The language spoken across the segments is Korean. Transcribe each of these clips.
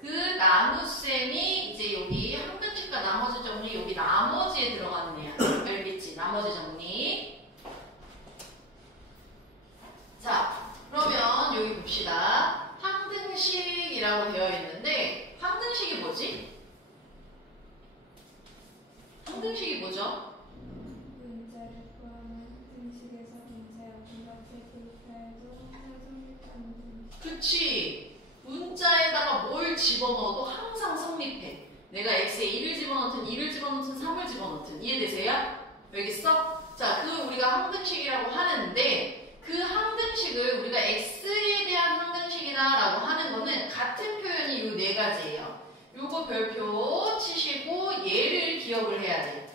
그 나눗셈이 이제 여기 항등식과 나머지 정리 여기 나머지에 들어가는 애야. 알겠지? 나머지 정리. 자, 그러면 여기 봅시다. 항등식이라고 되어 있는데 항등식이 뭐지? 항등식이 뭐죠? 문자를 포함한 등식에서 문자의 어떤 값을 대입하여도 항상 성립하는 등식. 그치. 문자에다가 뭘 집어넣어도 항상 성립해. 내가 x에 1을 집어넣든 2를 집어넣든 3을 집어넣든. 이해되세요? 알겠어? 자, 그 우리가 항등식이라고 하는데 그 항등식을 우리가 x에 대한 항등식이다라고 하는 거는 같은 표현이 이 네 가지예요. 요거 별표 치시고 얘를 기억을 해야 돼.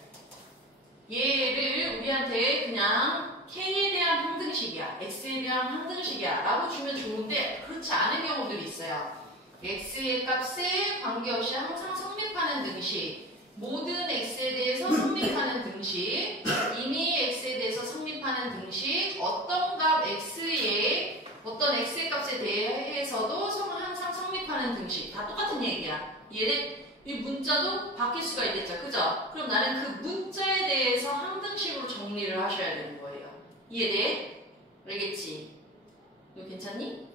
얘를 우리한테 그냥 k에 대한 항등식이야, x에 대한 항등식이야 라고 주면 좋은데 그렇지 않은 경우들이 있어요. x의 값에 관계없이 항상 성립하는 등식, 모든 x에 대해서 성립하는 등식, 이미 x에 대해서 성립하는 등식, 어떤 값 x에 어떤 x의 값에 대해서도 항상 성립하는 등식. 다 똑같은 얘기야. 얘는 이 문자도 바뀔 수가 있겠죠. 그죠? 그럼 나는 그 문자에 대해서 항등식으로 정리를 하셔야 되는 거예요. 이해돼? 알겠지? 너 괜찮니?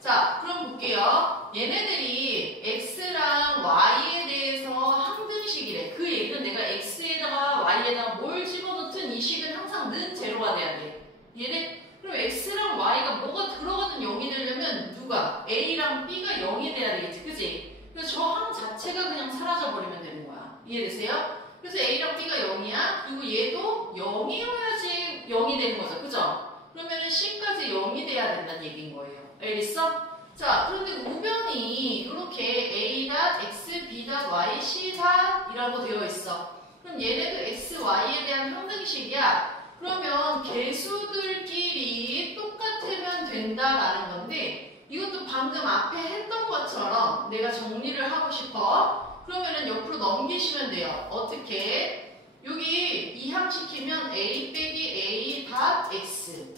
자, 그럼 볼게요. 얘네들이 x랑 y에 대해서 항등식이래. 그 얘기는 내가 x에다가 y에다가 뭘 집어넣든 이 식은 항상 는 제로가 돼야 돼. 얘네 그럼 x랑 y가 뭐가 들어가든 0이 되려면 누가? a랑 b가 0이 돼야 되겠지. 그치? 그래서 저 항 자체가 그냥 사라져버리면 되는 거야. 이해되세요? 그래서 a랑 b가 0이야. 그리고 얘도 0이어야지 0이 되는 거죠. 그죠? 그러면 c까지 0이 돼야 된다는 얘기인 거예요. 알겠어? 자, 그런데 우변이 이렇게 a, x, b, y, c 이라고 되어 있어. 그럼 얘네도 x, y에 대한 항등식이야. 그러면 개수들끼리 똑같으면 된다라는 건데 이것도 방금 앞에 했던 것처럼 내가 정리를 하고 싶어. 그러면은 옆으로 넘기시면 돼요. 어떻게? 여기 이항시키면 a 빼기 a 닷 x,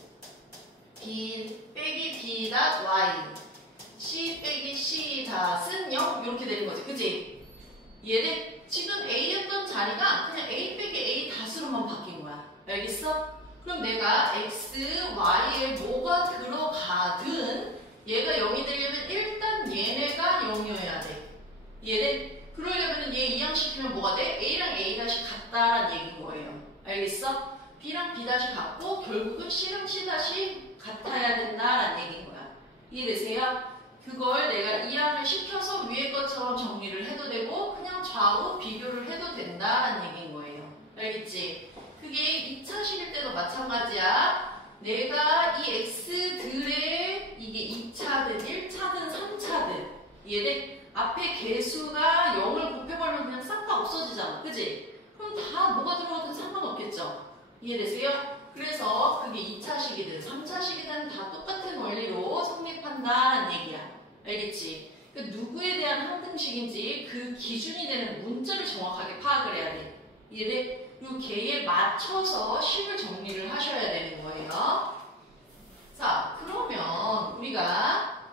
b 빼기 b 닷 y, c 빼기 c 닷은 0 이렇게 되는 거지. 그치? 얘네 지금 a였던 자리가 그냥 a 빼기 a 닷으로만 바뀐 거야. 알겠어? 그럼 내가 x, y에 뭐가 들어가든 얘가 0이 되려면 일단 얘네가 0이어야 돼. 얘네 그러려면 얘 이항시키면 뭐가 돼? a랑 a' 같다라는 얘기인 거예요. 알겠어? b랑 b' 같고 결국은 c랑 c' 같아야 된다라는 얘기인 거야. 이해되세요? 그걸 내가 이항을 시켜서 위에 것처럼 정리를 해도 되고 그냥 좌우 비교를 해도 된다라는 얘기인 거예요. 알겠지? 그게 2차식일 때도 마찬가지야. 내가 이 x들의 이게 2차든 1차든 3차든 얘네 앞에 개수가 0을 곱해버리면 그냥 싹 다 없어지잖아. 그지? 그럼 다 뭐가 들어가든 상관없겠죠? 이해되세요? 그래서 그게 2차식이든 3차식이든 다 똑같은 원리로 성립한다는 얘기야. 알겠지? 그 누구에 대한 항등식인지 그 기준이 되는 문자를 정확하게 파악을 해야 돼. 이해돼? 그리고 걔에 맞춰서 식을 정리를 하셔야 되는 거예요. 자, 그러면 우리가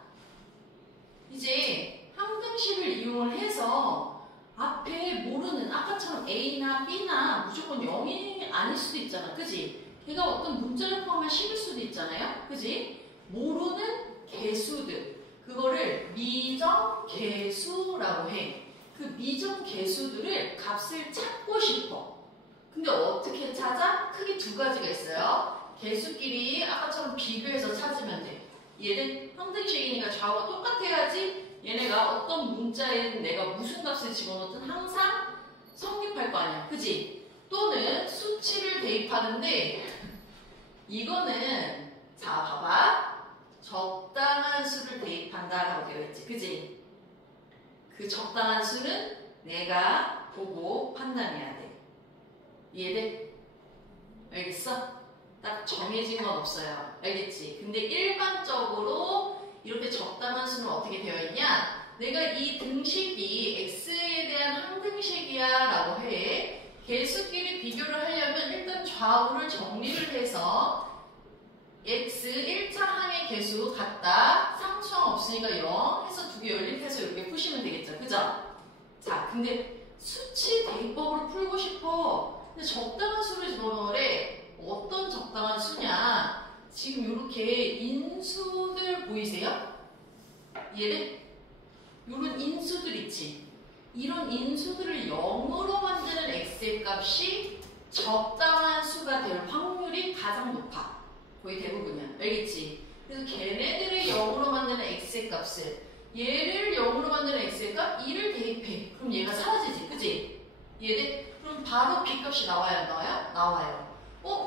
이제 항등식을 이용을 해서 앞에 모르는 아까처럼 A나 B나 무조건 0이 아닐 수도 있잖아. 그지? 걔가 어떤 문자를 포함한 식일 수도 있잖아요. 그지? 모르는 개수들 그거를 미정개수라고 해. 그 미정개수들을 값을 찾고 싶어. 근데 어떻게 찾아? 크게 두 가지가 있어요. 개수끼리 아까처럼 비교해서 찾으면 돼. 얘는 항등식이니까 좌우가 똑같아야지 얘네가 어떤 문자에 내가 무슨 값을 집어넣든 항상 성립할 거 아니야. 그지? 또는 수치를 대입하는데 이거는 자 봐봐. 적당한 수를 대입한다라고 되어 있지. 그지? 그 적당한 수는 내가 보고 판단해야 돼. 이해돼? 알겠어? 딱 정해진 건 없어요. 알겠지? 근데 일반적으로 이렇게 적당한 수는 어떻게 되어 있냐? 내가 이 등식이 x에 대한 항등식이야 라고 해. 개수끼리 비교를 하려면 일단 좌우를 정리를 해서 x 1차 항상의 개수 같다. 상수항 없으니까 0 해서 두 개 연립해서 이렇게 푸시면 되겠죠. 그죠? 자, 근데 수치 대입법으로 풀고 싶어. 근데 적당한 수를 집어넣으래. 어떤 적당한 수냐? 지금 이렇게 인수들 보이세요? 얘를 이런 인수들 있지. 이런 인수들을 0으로 만드는 x의 값이 적당한 수가 될 확률이 가장 높아. 거의 대부분이야. 알겠지? 그래서 걔네들을 0으로 만드는 x의 값을 얘를 0으로 만드는 x의 값 2를 대입해. 그럼 얘가 사라지지. 그지? 얘네 그럼 바로 b값이 나와야 안 나와요? 나와요.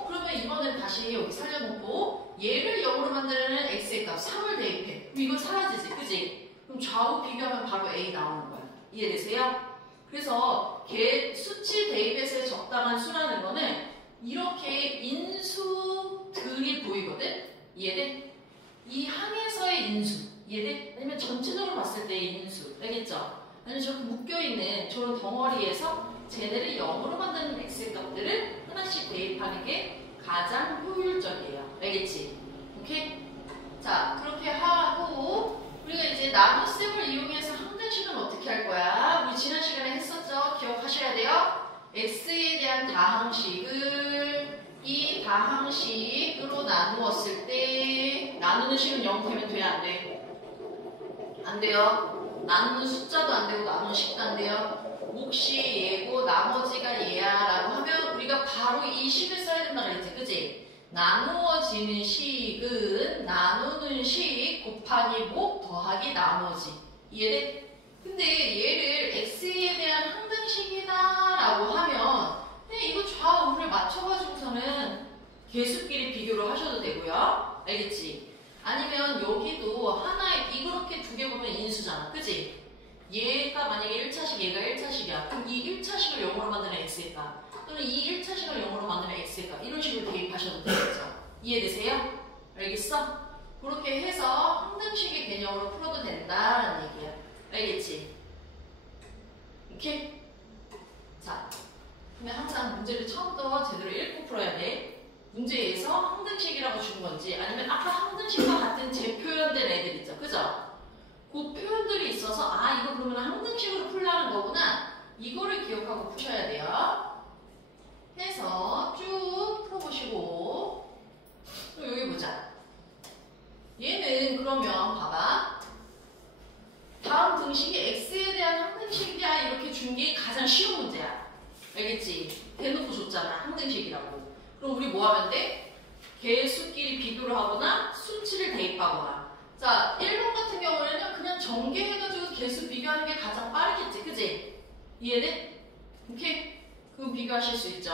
그러면 이번엔 다시 여기 살려놓고 얘를 0으로 만드는 x의 값 3을 대입해. 그럼 이건 사라지지. 그지? 그럼 좌우 비교하면 바로 a 나오는 거야. 이해되세요? 그래서 걔 수치 대입에서의 적당한 수라는 거는 이렇게 인수들이 보이거든? 이해돼? 이 항에서의 인수. 이해돼? 아니면 전체적으로 봤을 때의 인수. 알겠죠? 아니면 저렇게 묶여있는 저런 덩어리에서 쟤네를 0으로 만드는 x의 값들을 하나씩 대입하는 게 가장 효율적이에요. 알겠지? 오케이? 자, 그렇게 하고 우리가 이제 나눗셈을 이용해서 항등식은 어떻게 할 거야? 우리 지난 시간에 했었죠? 기억하셔야 돼요? x에 대한 다항식을 이 다항식으로 나누었을 때 나누는 식은 0 되면 돼? 안 돼? 안 돼요. 나누는 숫자도 안 되고 나누는 식도 안 돼요. 몫이 얘고 나머지가 얘야 라고 하면 우리가 바로 이 식을 써야 된다 그랬지. 그치? 나누어지는 식은 나누는 식 곱하기 목 더하기 나머지. 이해돼? 근데 얘를 x에 대한 항등식이다 라고 하면 그냥 이거 좌우를 맞춰가지고서는 개수끼리 비교를 하셔도 되고요. 알겠지? 아니면 여기도 하나에 이렇게 두 개 보면 인수잖아. 그치? 얘가 만약에 1차식 얘가 1차식이야. 그럼 이 1차식을 0으로 만드는 x의 값 또는 이 1차식을 0으로 만드는 x의 값 이런 식으로 대입하셔도 되겠죠. 이해되세요? 알겠어? 그렇게 해서 항등식의 개념으로 풀어도 된다는 얘기야. 알겠지? 오케이? 자, 근데 항상 문제를 처음부터 제대로 읽고 풀어야 돼. 문제에서 항등식이라고 준 건지 아니면 아까 항등식과 같은 재표현된 애들 있죠. 그죠? 그 표현들이 있어서 이거 그러면 항등식으로 풀라는 거구나. 이거를 기억하고 푸셔야 돼요. 해서 쭉 풀어보시고 여기 보자. 얘는 그러면 봐봐. 다음 등식이 x에 대한 항등식이야 이렇게 준 게 가장 쉬운 문제야. 알겠지? 대놓고 줬잖아. 항등식이라고. 그럼 우리 뭐 하면 돼? 개수끼리 비교를 하거나 수치를 대입하거나. 자, 1번 같은 경우에는 그냥 전개해가지고 개수 비교하는 게 가장 빠르겠지. 그지? 이해돼? 오케이? 그럼 비교하실 수 있죠.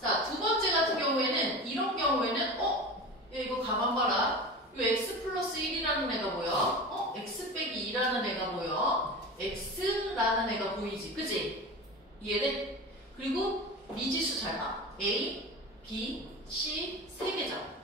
자, 두 번째 같은 경우에는 이런 경우에는 야, 이거 가만 봐라. 이 x 플러스 1이라는 애가 보여. x 빼기 2라는 애가 보여. x라는 애가 보이지. 그지? 이해돼? 그리고 미지수 잘 봐. a, b, c 세 개잖아.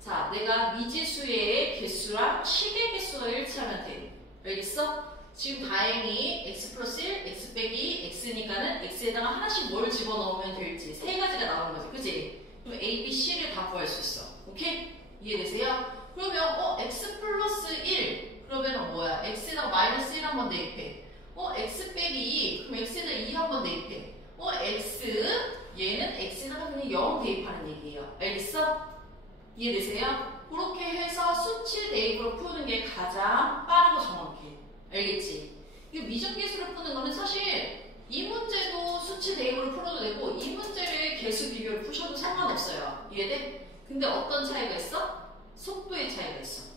자, 내가 미지수의 개수랑 식의 개수가 일치하면 돼. 알겠어? 지금 다행히 x 플러스 1, x 빼기 x니까는 x에다가 하나씩 뭘 집어넣으면 될지 세 가지가 나오는 거지. 그치? 그럼 a, b, c를 다 구할 수 있어. 오케이? 이해되세요? 그러면 x 플러스 1 그러면 뭐야? x에다가 마이너스 1 한번 대입해. x 빼기 2 그럼 x에다 2 한번 대입해. x 얘는 x에다가 그냥 0 대입하는 얘기예요. 알겠어? 이해되세요? 그렇게 해서 수치 대입으로 푸는 게 가장 빠르고 정확해. 알겠지? 이 미적계수를 푸는 거는 사실 이 문제도 수치 대입으로 풀어도 되고 이 문제를 개수 비교를 푸셔도 상관없어요. 이해돼? 근데 어떤 차이가 있어? 속도의 차이가 있어.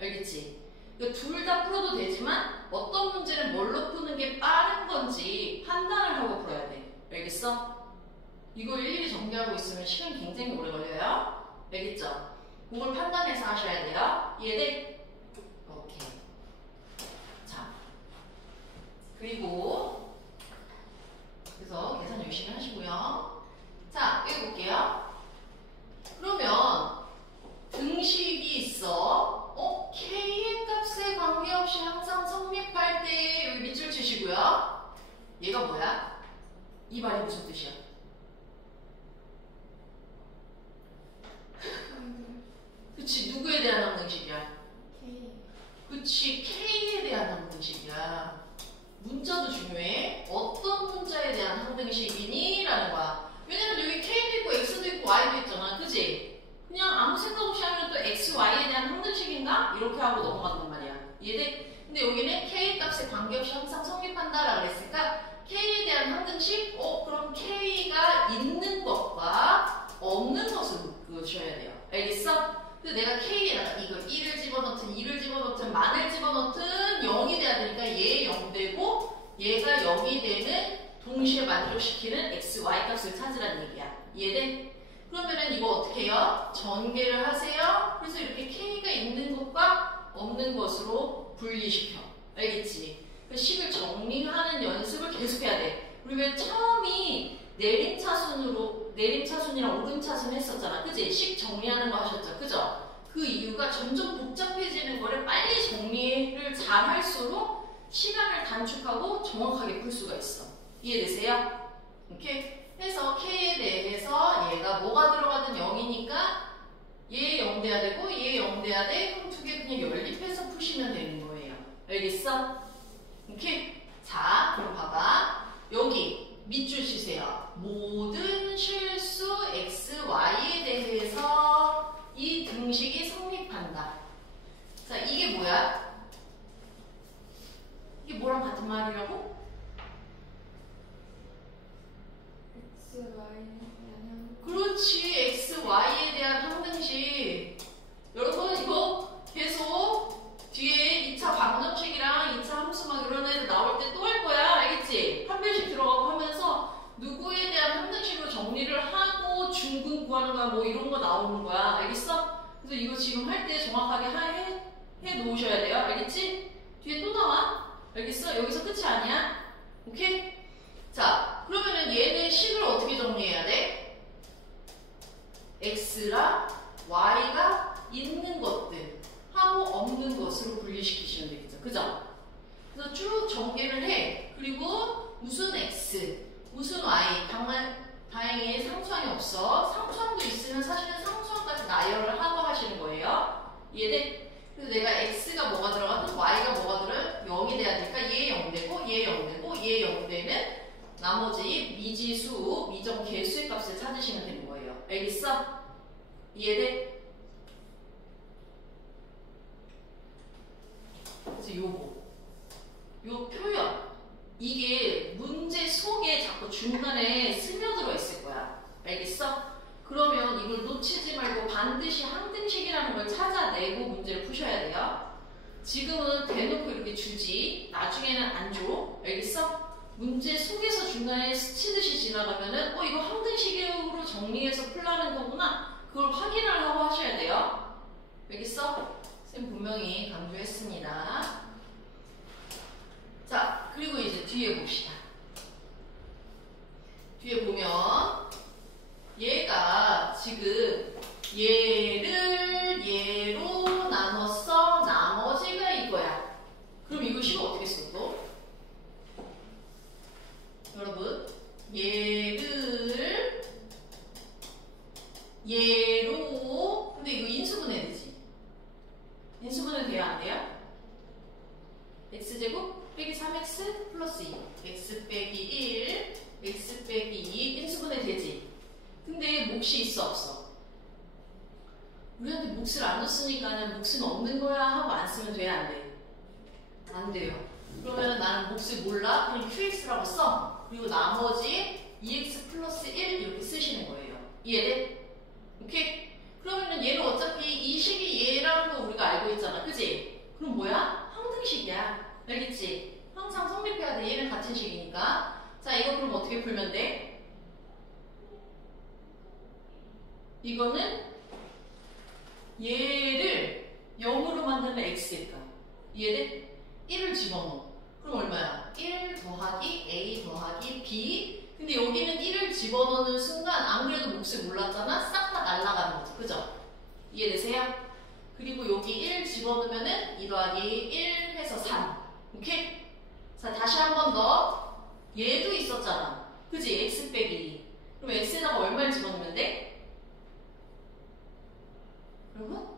알겠지? 둘 다 풀어도 되지만 어떤 문제는 뭘로 푸는 게 빠른 건지 판단을 하고 풀어야 돼. 알겠어? 이걸 일일이 정리하고 있으면 시간 굉장히 오래 걸려요. 알겠죠? 그걸 판단해서 하셔야 돼요. 이해돼? 오케이. 자, 그리고 그래서 계산 열심히 하시고요. 자, 여기 볼게요. 그러면 등식이 있어. k의 값에 관계없이 항상 성립할 때 여기 밑줄 치시고요. 얘가 뭐야? 이 말이 무슨 뜻이야? 그치, 누구의 누구에 대한 항등식이야? K. 그치, K에 대한 항등식이야. 문자도 중요해. 어떤 문자에 대한 항등식이니? 라는 거야. 왜냐면 여기 K도 있고 X도 있고 Y도 있잖아. 그치? 그냥 아무 생각 없이 하면 또 X, Y에 대한 항등식인가? 이렇게 하고 넘어간단 말이야. 이해돼? 근데 여기는 K 값에 관계없이 항상 성립한다 라고 그랬으니까 K에 대한 항등식? 그럼 K가 있는 것과 없는 것을 묶으셔야 돼요. 알겠어? 근데 내가 K에다가 이거 1을 집어넣든 2를 집어넣든 만을 집어넣든 0이 돼야 되니까 얘 0 되고 얘가 0이 되는 동시에 만족시키는 x, y 값을 찾으라는 얘기야. 이해돼? 그러면은 이거 어떻게 해요? 전개를 하세요. 그래서 이렇게 K가 있는 것과 없는 것으로 분리시켜. 알겠지? 그 식을 정리하는 연습을 계속해야 돼. 우리 왜 처음이 내림차순이랑 오름차순 했었잖아. 그지? 식 정리하는 거 하셨죠? 그죠? 그 이유가 점점 복잡해지는 거를 빨리 정리를 잘 할수록 시간을 단축하고 정확하게 풀 수가 있어. 이해되세요? 이렇게 해서 K에 대해서 얘가 뭐가 들어가든 0이니까 얘 0 돼야 되고 얘 0 돼야 돼. 그럼 두 개 그냥 연립해서 푸시면 되는 거예요. 알겠어? 오케이? 자, 그럼 봐봐. 여기 밑줄 치세요. 모든 실수 x, y에 대해서 이 등식이 성립한다. 자, 이게 뭐야? 이게 뭐랑 같은 말이라고? X, Y에 대한 그렇지. x, y에 대한 항등식. 여러분 이거 계속 뒤에 2차 방정식이랑 2차 함수막 이런 애들 나올 때 또 할 거야. 알겠지? 판별식 들어가고 하면서 누구에 대한 항등식으로 정리를 하고 중근 구하는 거야. 뭐 이런 거 나오는 거야. 알겠어? 그래서 이거 지금 할 때 정확하게 해 놓으셔야 돼요. 알겠지? 뒤에 또 나와. 알겠어? 여기서 끝이 아니야. 오케이? 자, 그러면은 얘는 식을 어떻게 정리해야 돼? x랑 y가 있는 것들 하고 없는 것으로 분리시키시면 되겠죠. 그죠? 그래서 쭉 전개를 해. 그리고 무슨 x, 무슨 y, 다행히 상수항이 없어. 상수항도 있으면 사실은 상수항까지 나열을 하고 하시는 거예요. 이해돼? 그래서 내가 x가 뭐가 들어가든 y가 뭐가 들어가든 0이 돼야 되니까 얘 0 되고 얘 0 되고 얘 0 되면 나머지 미지수, 미정 개수의 값을 찾으시면 되는 거예요. 알겠어? 이해돼? 그래서 요 표현, 이게 문제 속에 자꾸 중간에 스며들어 있을 거야. 알겠어? 그러면 이걸 놓치지 말고 반드시 항등식이라는 걸 찾아내고 문제를 푸셔야 돼요. 지금은 대놓고 이렇게 주지, 나중에는 안 줘. 알겠어? 문제 속에서 중간에 스치듯이 지나가면은 이거 항등식으로 정리해서 풀라는 거구나. 그걸 확인을 하고 하셔야 돼요. 알겠어? 쌤 분명히 강조했습니다. 자, 그리고 이제 뒤에 봅시다. 뒤에 보면 얘가 지금 얘를 얘로 나눴어. 나머지가 이거야. 그럼 이거 식을 어떻게 써 또? 여러분, 얘를 얘로, 근데 이거 인수분해 되지? 인수분해 돼요? 안 돼요? x제곱 빼기 3x 플러스 2 x 빼기 1 x 빼기 2 인수분해 되지? 근데 몫이 있어 없어? 우리한테 몫을 안 줬으니까는 몫은 없는 거야 하고 안 쓰면 돼? 안 돼? 안 돼요. 그러면 나는 몫을 몰라? 그냥 qx라고 써. 그리고 나머지 2x 플러스 1 이렇게 쓰시는 거예요. 이해돼? 오케이? 그러면은 얘는 어차피 이 식이 얘라는 거 우리가 알고 있잖아. 그지? 그럼 뭐야? 항등식이야. 알겠지? 항상 성립해야 돼. 얘는 같은 식이니까. 자, 이거 그럼 어떻게 풀면 돼? 이거는 얘를 0으로 만드는 x일까? 이해돼? 1을 집어넣어. 그럼 얼마야? 1 더하기 a 더하기 b. 근데 여기는 1을 집어넣는 순간 안 그래도 몫을 몰랐잖아? 싹 다 날아가는 거죠. 그죠? 이해되세요? 그리고 여기 1 집어넣으면은 2 더하기 1 해서 3. 오케이? 자, 다시 한 번 더. 얘도 있었잖아. 그지? x 빼기 2. 그럼 x에다가 얼마를 집어넣으면 돼? 여러분?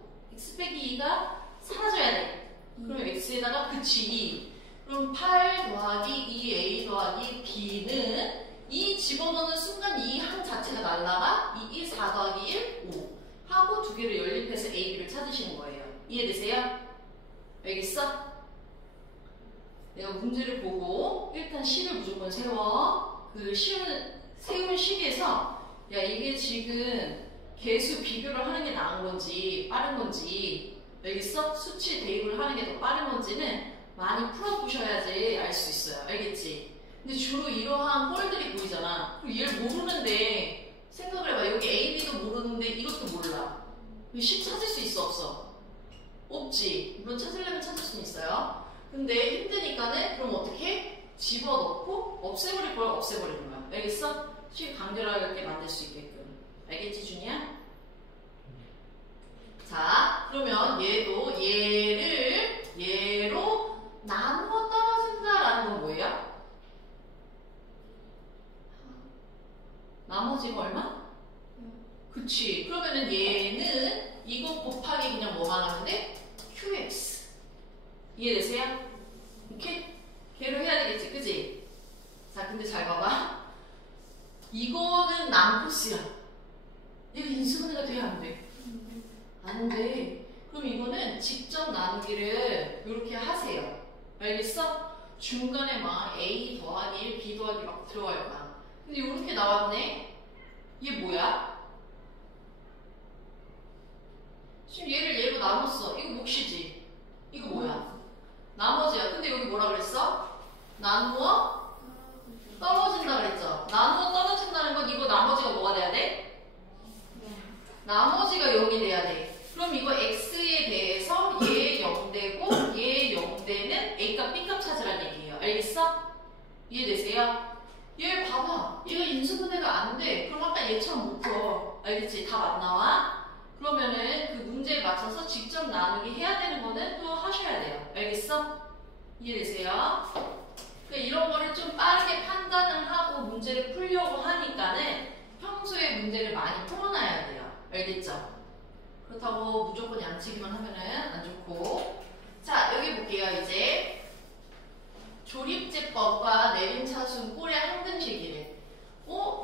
x 빼기 2가 사라져야 돼. 그럼 x에다가 그치 2. 그럼 8 더하기 2a 더하기 b는 이 집어넣는 순간 이 항 자체가 날라가 2, 4 더하기 1, 5 하고 두 개를 연립해서 a, b를 찾으시는 거예요. 이해되세요? 알겠어? 내가 문제를 보고 일단 식을 무조건 세워. 그 세운 식에서 야 이게 지금 개수 비교를 하는 게 나은 건지 빠른 건지 알겠어? 수치 대입을 하는 게 더 빠른 건지는 많이 풀어보셔야지 알 수 있어요. 알겠지? 근데 주로 이러한 꼴들이 보이잖아. 그럼 얘를 모르는데 생각을 해봐. 여기 A, B도 모르는데 이것도 몰라. 10 찾을 수 있어 없어? 없지. 물론 찾으려면 찾을 수는 있어요. 근데 힘드니까는 그럼 어떻게? 집어넣고 없애버릴 걸 없애버리는 거야. 알겠어? 식 간결하게 만들 수 있게끔. 알겠지 준이야? 자 그러면 얘로 나누어 떨어진다라는 건 뭐예요? 나머지가 얼마? 그치. 그러면은 얘는 이거 곱하기 그냥 뭐만 하면 돼? QX. 이해되세요? 오케이? 걔로 해야 되겠지, 그지? 자, 근데 잘 봐봐. 이거는 남코스야. 얘가 인수분해가 돼야 안 돼? 안 돼. 그럼 이거는 직접 나누기를 이렇게 하세요. 알겠어? 중간에 막 A 더하기 1, B 더하기 막 들어갈 거야. 근데 이렇게 나왔네? 얘 뭐야? 지금 얘를 얘로 나눴어. 이거 몫이지. 이거 뭐야? 나머지야. 근데 여기 뭐라 그랬어? 나누어 떨어진다 그랬죠? 나누어 떨어진다는 건 이거 나머지가 뭐가 돼야 돼? 나머지가 0이 돼야 돼. 그럼 이거 x에 대해서 얘 0되고 얘 0되는 a값 b값 찾으라는 얘기예요. 알겠어? 이해되세요? 얘 봐봐. 얘가 인수분해가 안 돼. 그럼 아까 얘처럼 못 풀어. 알겠지? 답 안 나와? 그러면은 그 문제에 맞춰서 직접 나누기 해야 되는 거는 또 하셔야 돼요. 알겠어? 이해되세요? 그러니까 이런 거를 좀 빠르게 판단을 하고 문제를 풀려고 하니까는 평소에 문제를 많이 풀어놔야 돼요. 알겠죠? 그렇다고 무조건 양치기만 하면은 안 좋고. 자, 여기 볼게요. 이제 조립제법과 내림차순 꼴의 항등식이래.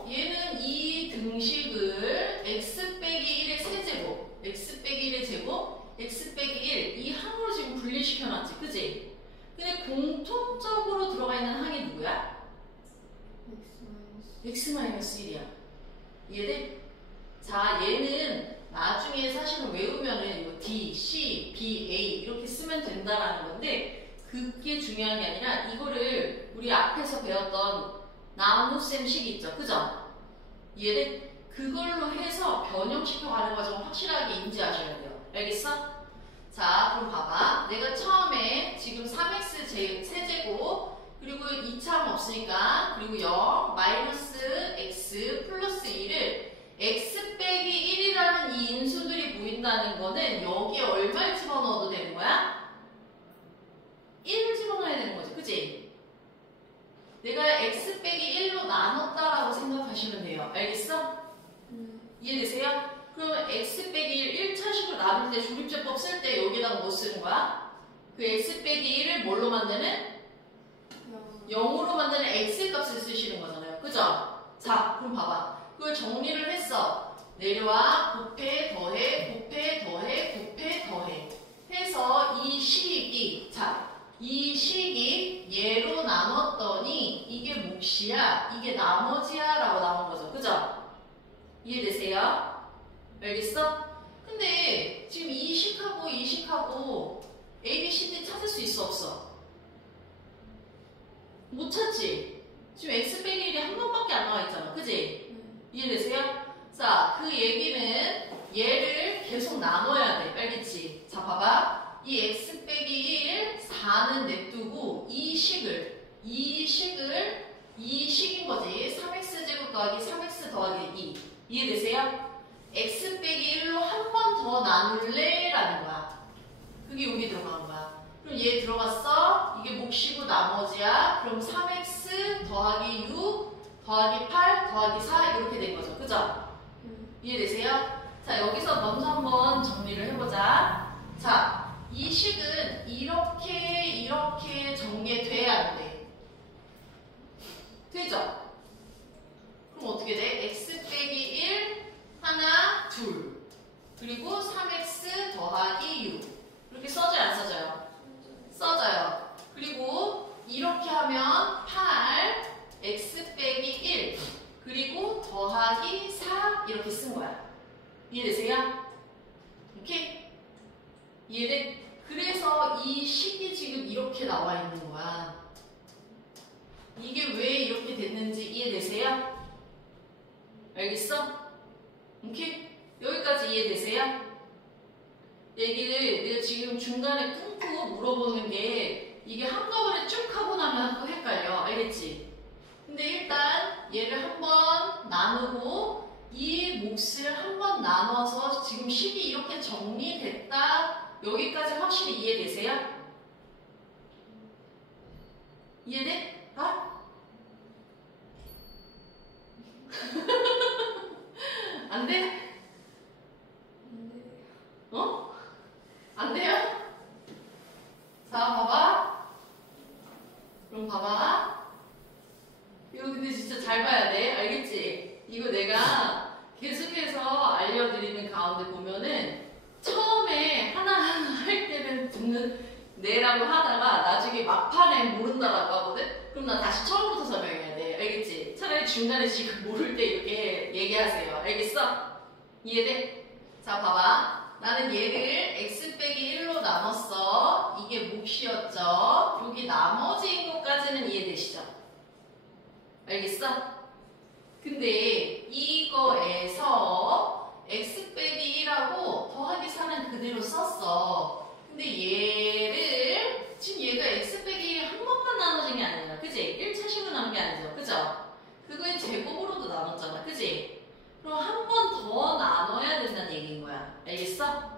얘는 이 등식을 x 빼기 1의 세제곱, x 빼기 1의 제곱, x 빼기 1 이 항으로 지금 분리시켜놨지, 그지? 근데 공통적으로 들어가 있는 항이 누구야? x-1이야. 이해돼? 자, 얘는 나중에 사실은 외우면은 이거 D, C, B, A 이렇게 쓰면 된다라는 건데 그게 중요한 게 아니라 이거를 우리 앞에서 배웠던 나무쌤 식 있죠? 그죠? 이해돼? 그걸로 해서 변형시켜 가는 과정을 확실하게 인지하셔야 돼요. 알겠어? 자, 그럼 봐봐. 내가 처음에 지금 3x 세제곱 그리고 2차항 없으니까 그리고 0 마이너스 x 플러스 2를 x 빼기 1이라는 이 인수들이 보인다는 거는 여기에 얼마를 집어넣어도 되는 거야? 1을 집어넣어야 되는 거지. 그치? 내가 x 빼기 1로 나눴다라고 생각하시면 돼요. 알겠어? 이해되세요? 그러면 x 빼기 1, 1차식으로 나눌 때 조립제법 쓸 때 여기다가 뭐 쓰는 거야? 그 x 빼기 1을 뭘로 만드는? 0으로 만드는 x 값을 쓰시는 거잖아요. 그죠? 자, 그럼 봐봐. 그걸 정리를 했어. 내려와 곱해 더해 곱해 더해 곱해 더해 해서 이 식이 이 식이 얘로 나눴더니 이게 몫이야 이게 나머지야 라고 나온 거죠. 그죠? 이해되세요? 알겠어? 근데 지금 이 식하고 이 식하고 A, B, C, D 찾을 수 있어 없어? 못 찾지? 지금 x 빼기 1이 한 번밖에 안 나와 있잖아. 그지? 이해되세요? 자, 그 얘기는 얘를 계속 나눠야 돼. 알겠지? 자, 봐봐. 이 x 빼기 1, 4는 냅두고 이 식인 거지. 3x제곱 더하기 3x 더하기 2. 이해되세요? x 빼기 1로 한 번 더 나눌래? 라는 거야. 그게 여기 들어간 거야. 그럼 얘 들어갔어. 이게 몫이고 나머지야. 그럼 3x 더하기 6 더하기 8 더하기 4 이렇게 된 거죠. 그죠? 이해되세요? 자, 여기서 먼저 한번 정리를 해보자. 이 식은 이렇게 전개돼야 돼. 되죠? 그럼 어떻게 돼? x 빼기 1, 하나, 둘. 그리고 3x 더하기 6. 이렇게 써져요, 안 써져요? 써져요. 그리고 이렇게 하면 8, x 빼기 1, 그리고 더하기 4 이렇게 쓴 거야. 이해되세요? 오케이? 이해돼? 그래서 이 식이 지금 이렇게 나와 있는 거야. 이게 왜 이렇게 됐는지 이해되세요? 알겠어? 오케이? 여기까지 이해되세요? 얘기를 내가 지금 중간에 끊고 물어보는 게 이게 한꺼번에 쭉 하고 나면 또 헷갈려. 알겠지? 근데 일단 얘를 한번 나누고 이 몫을 한번 나눠서 지금 식이 이렇게 정리됐다. 여기까지 확실히 이해되세요? 이해돼? 아? 안 돼? 어? 안 돼요? 자, 봐봐. 그럼 봐봐. 이거 근데 진짜 잘 봐야 돼. 알겠지? 이거 내가 계속해서 알려드리는 가운데 보면은 처음에 하나하나 할 때는 듣는 내라고 하다가 나중에 막판에 모른다고 하거든? 그럼 나 다시 처음부터 설명해야 돼. 알겠지? 차라리 중간에 지금 모를 때 이렇게 얘기하세요. 알겠어? 이해돼? 자, 봐봐. 나는 얘를 x 빼기 1로 나눴어. 이게 몫이었죠. 여기 나머지인 것까지는 이해되시죠? 알겠어? 근데 이거에서 x 빼기 1하고 더하기 4는 그대로 썼어. 근데 얘를 지금 얘가 x 빼기 1 한 번만 나눠진 게 아니라 그지? 1차식으로 나눈 게 아니죠. 그죠? 그거의 제곱으로도 나눴잖아. 그지? 그럼 한 번 더 나눠야 된다는 얘기인 거야. 알겠어?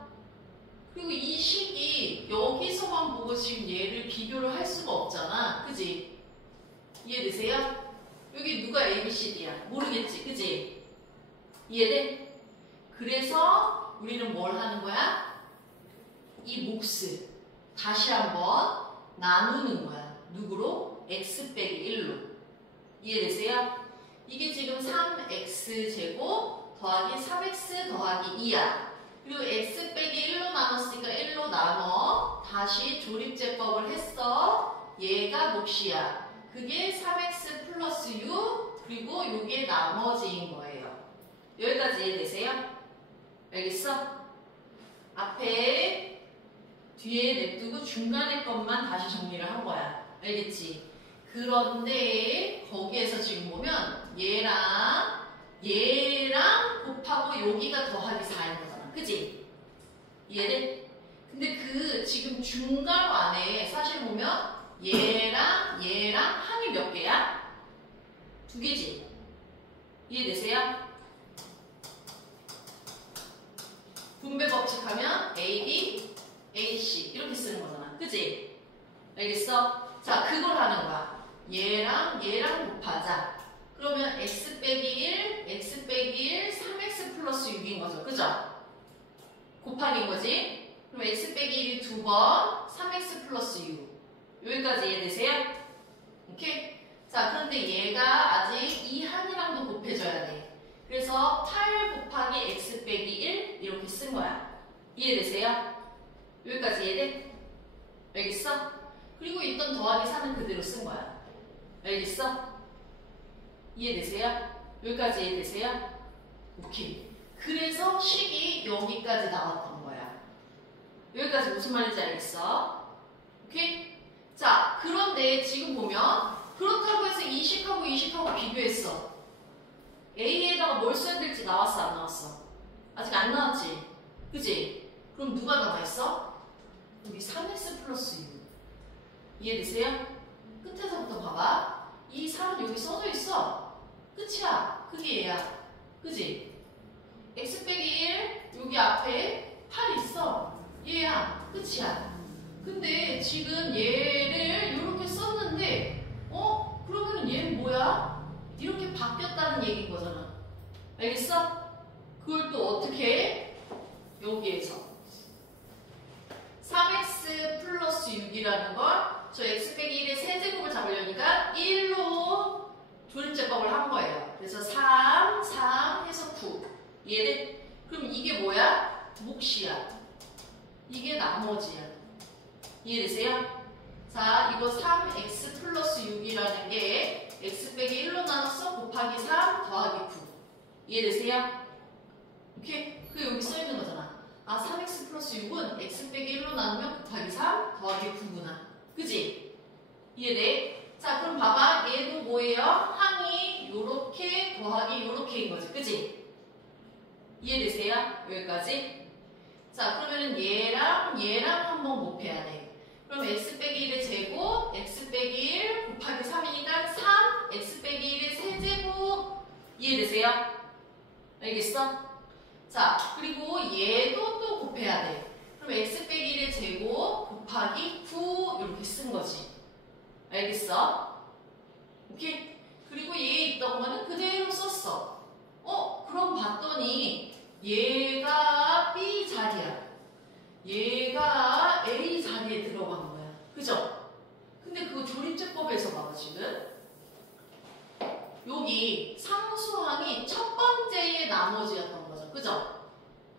그리고 이 식이 여기서만 보고 지금 얘를 비교를 할 수가 없잖아. 그지? 이해되세요? 여기 누가 ABCD야? 모르겠지. 그지? 이해돼? 그래서 우리는 뭘 하는 거야? 이 몫을 다시 한번 나누는 거야. 누구로? x 빼기 1로. 이해되세요? 이게 지금 3x 제곱 더하기 3x 더하기 2야. 그리고 x 빼기 1로 나눴으니까 1로 나눠. 다시 조립제법을 했어. 얘가 몫이야. 그게 3x 플러스 6 그리고 요게 나머지인 거예요. 여기까지 이해되세요? 알겠어? 앞에 뒤에 냅두고 중간에 것만 다시 정리를 한 거야. 알겠지? 그런데 거기에서 지금 보면 얘랑 곱하고 여기가 더하기 4인 거잖아. 그치? 이해돼? 근데 그 지금 중괄호 안에 사실 보면 얘랑 항이 몇 개야? 2개지? 이해되세요? 분배 법칙하면 AB, AC 이렇게 쓰는 거잖아. 그치? 알겠어? 자, 그걸 하는 거야. 얘랑 곱하자. 그러면 x 빼기 1, x 빼기 1, 3x 플러스 6인 거죠. 그죠? 곱하기인 거지? 그럼 x 빼기 1이 2번, 3x 플러스 6. 여기까지 이해되세요? 오케이? 자, 그런데 얘가 아직 이 한이랑도 곱해줘야 돼. 그래서 8 곱하기 x 빼기 1 이렇게 쓴 거야. 이해되세요? 여기까지 이해돼? 알겠어? 그리고 있던 더하기 4는 그대로 쓴 거야. 알겠어? 이해되세요? 여기까지 이해되세요? 오케이. 그래서 식이 여기까지 나왔던 거야. 여기까지 무슨 말인지 알겠어? 오케이? 자, 그런데 지금 보면 그렇다고 해서 이 식하고 이 식하고 비교했어. A에다가 뭘 써야 될지 나왔어? 안 나왔어? 아직 안 나왔지? 그지? 그럼 누가 나와있어? 여기 3x 플러스 6. 이해되세요? 끝에서부터 봐봐. 이 3은 여기 써져 있어. 끝이야. 그게 얘야. 그지? x 빼기 1 여기 앞에 8 있어. 얘야. 끝이야. 근데 지금 얘를 이렇게 썼는데 그러면 얘는 뭐야? 이렇게 바뀌었다는 얘기인 거잖아. 알겠어? 그걸 또 어떻게 해? 여기에서 3x 6이라는 걸 저 x 빼기 1의 세제곱을 잡으려니까 1로 조립제법을 한 거예요. 그래서 3, 3 해서 9. 이해돼? 그럼 이게 뭐야? 몫이야. 이게 나머지야. 이해되세요? 자, 이거 3x 플러스 6이라는 게 x 빼기 1로 나눴어 곱하기 3 더하기 9. 이해되세요? 오케이? 그게 여기 써있는 거잖아. 아, 3x 플러스 6은 x 빼기 1로 나누면 곱하기 3 더하기 9구나. 그지? 이해돼? 자, 그럼 봐봐. 얘도 뭐예요? 항이 요렇게 더하기 요렇게인 거지. 그지? 이해되세요? 여기까지? 자, 그러면은 얘랑 한번 곱해야 돼. 그럼 x 빼기 1의 제곱, x 빼기 1 곱하기 3이니까 3, x 빼기 1의 세제곱. 이해되세요? 알겠어? 자, 그리고 얘도 또 곱해야 돼. 그럼 x 빼기 1의 제곱 곱하기 9 이렇게 쓴 거지. 알겠어? 오케이? 그리고 얘 있던 거는 그대로 썼어. 그럼 봤더니 얘가 B 자리야. 얘가 A 자리에 들어간 거야. 그죠? 근데 그거 조립제법에서 봐봐, 지금. 여기 상수항이 첫 번째의 나머지였던 거죠. 그죠?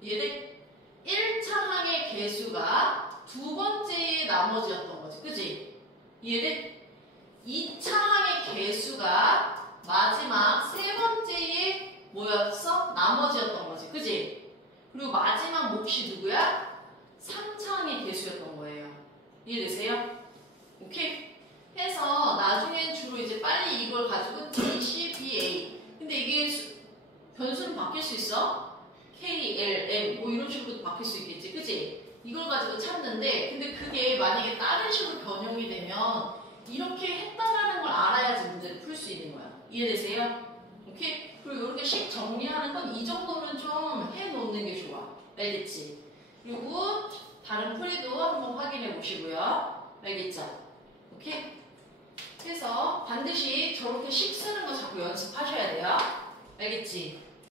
이해돼? 1차 항의 개수가 두 번째의 나머지였던 거지. 그지? 이해돼? 2차 항의 개수가 마지막 세 번째의 뭐였어? 나머지였던 거지. 그지? 그리고 마지막 몫이 누구야? 3차 항의 개수였던 거예요. 이해되세요? 오케이? 해서 나중엔 주로 이제 빨리 이걸 가지고 D, C, B, A. 근데 이게 변수는 바뀔 수 있어? K, L, M 뭐 이런 식으로 바뀔 수 있겠지. 그지? 이걸 가지고 찾는데 근데 그게 만약에 다른 식으로 변형이 되면 이렇게 했다라는 걸 알아야지 문제를 풀 수 있는 거야. 이해되세요? 오케이? 그리고 이렇게 식 정리하는 건 이 정도는 좀 해놓는 게 좋아. 알겠지? 그리고 다른 풀이도 한번 확인해 보시고요. 알겠죠? 오케이? 그래서 반드시 저렇게 식 쓰는 거 자꾸 연습하셔야 돼요. 알겠지?